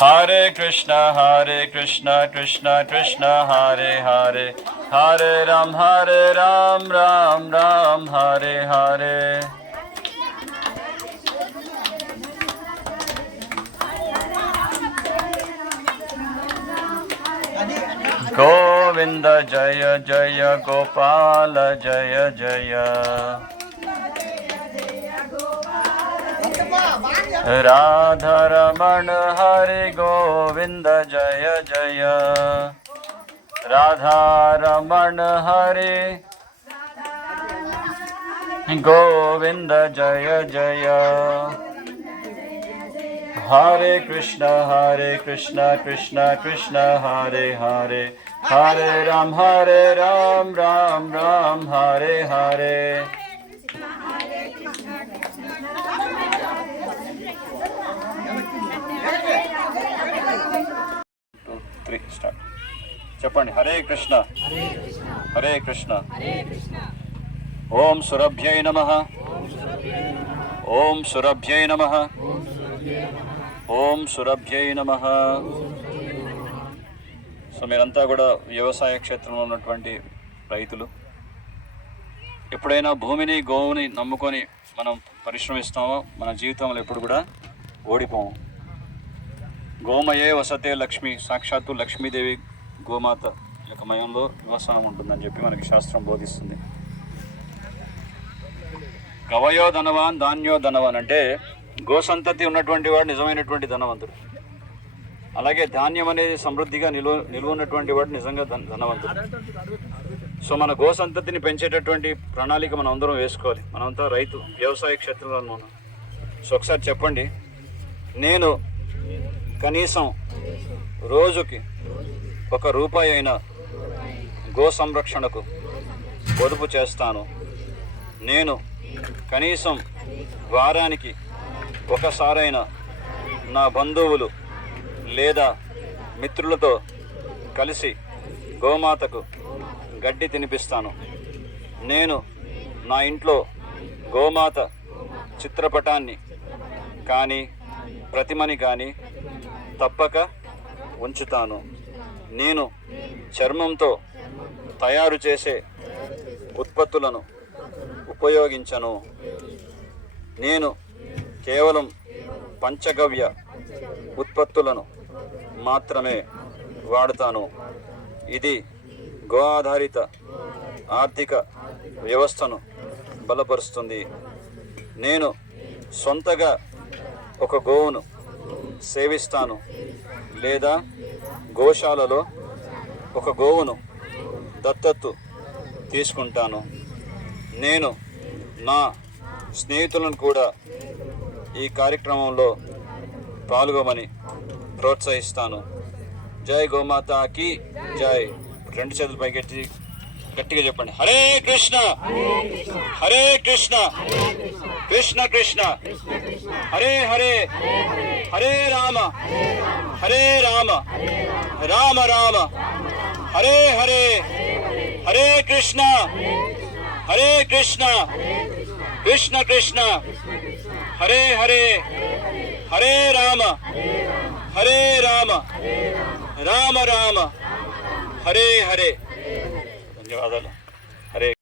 Hare Hare Krishna, Hare Krishna, Krishna Krishna, Hare Hare, Hare Ram, Hare Ram, Ram Ram, Hare Hare. Govinda Jaya Jaya Gopala Jaya Jaya. Radharaman, Hari Govind जय जय। राधारमण, हरि गोविन्द जय जय। हरे कृष्ण हरे कृष्ण कृष्ण कृष्ण, हरे हरे। हरे राम हरे राम राम राम, हरे हरे। చెప్పండి. హరే కృష్ణ. హరే కృష్ణ. ఓం సురభ్యై నమ. ఓం సురభ్యై నమ. ఓం సురభ్యై నమ. సో మీరంతా కూడా వ్యవసాయ క్షేత్రంలో ఉన్నటువంటి రైతులు ఎప్పుడైనా భూమిని గోవుని నమ్ముకొని మనం పరిశ్రమిస్తామో మన జీవితంలో ఎప్పుడు కూడా ఓడిపోము. గోమయే వసతే లక్ష్మి సాక్షాత్తు లక్ష్మీదేవి గోమాత యొక్క మయంలో నివసనం ఉంటుందని చెప్పి మనకి శాస్త్రం బోధిస్తుంది. గవయో ధనవాన్ ధాన్యో ధనవాన్ అంటే గోసంతతి ఉన్నటువంటి వాడు నిజమైనటువంటి ధనవంతుడు. అలాగే ధాన్యం అనేది సమృద్ధిగా నిలువ నిలువ ఉన్నటువంటి వాడు నిజంగా ధన ధనవంతుడు. సో మన గోసంతతిని పెంచేటటువంటి ప్రణాళిక మనం అందరం వేసుకోవాలి. మనంతా రైతు వ్యవసాయ క్షేత్రంలో ఉన్నాం సో ఒకసారి చెప్పండి నేను కనీసం రోజుకి ఒక రూపాయి అయినా గో సంరక్షణకు పొదుపు చేస్తాను. నేను కనీసం వారానికి ఒకసారైనా నా బంధువులు లేదా మిత్రులతో కలిసి గోమాతకు గడ్డి తినిపిస్తాను. నేను నా ఇంట్లో గోమాత చిత్రపటాన్ని కానీ ప్రతిమని కానీ తప్పక ఉంచుతాను. నేను చర్మంతో తయారు చేసే ఉత్పత్తులను ఉపయోగించను. నేను కేవలం పంచగవ్య ఉత్పత్తులను మాత్రమే వాడతాను. ఇది గో ఆధారిత ఆర్థిక వ్యవస్థను బలపరుస్తుంది. నేను సొంతగా ఒక గోవును సేవిస్తాను లేదా గోశాలలో ఒక గోవును దత్తత్తు తీసుకుంటాను. నేను నా స్నేహితులను కూడా ఈ కార్యక్రమంలో పాల్గొమని ప్రోత్సహిస్తాను. జై గోమాతకి జై. రెండు చేతులు పైకెత్తి గట్టిగా చెప్పండి. హరే కృష్ణ! హరే కృష్ణ! కృష్ణ కృష్ణ. హరే హరే. హరే రామ. హరే రామ. రామ రామ. హరే హరే. హరే కృష్ణ. హరే కృష్ణ. కృష్ణ కృష్ణ. హరే హరే. హరే రామ. హరే రామ. రామ రామ. హరే హరే. ధన్యవాదాలు. హరే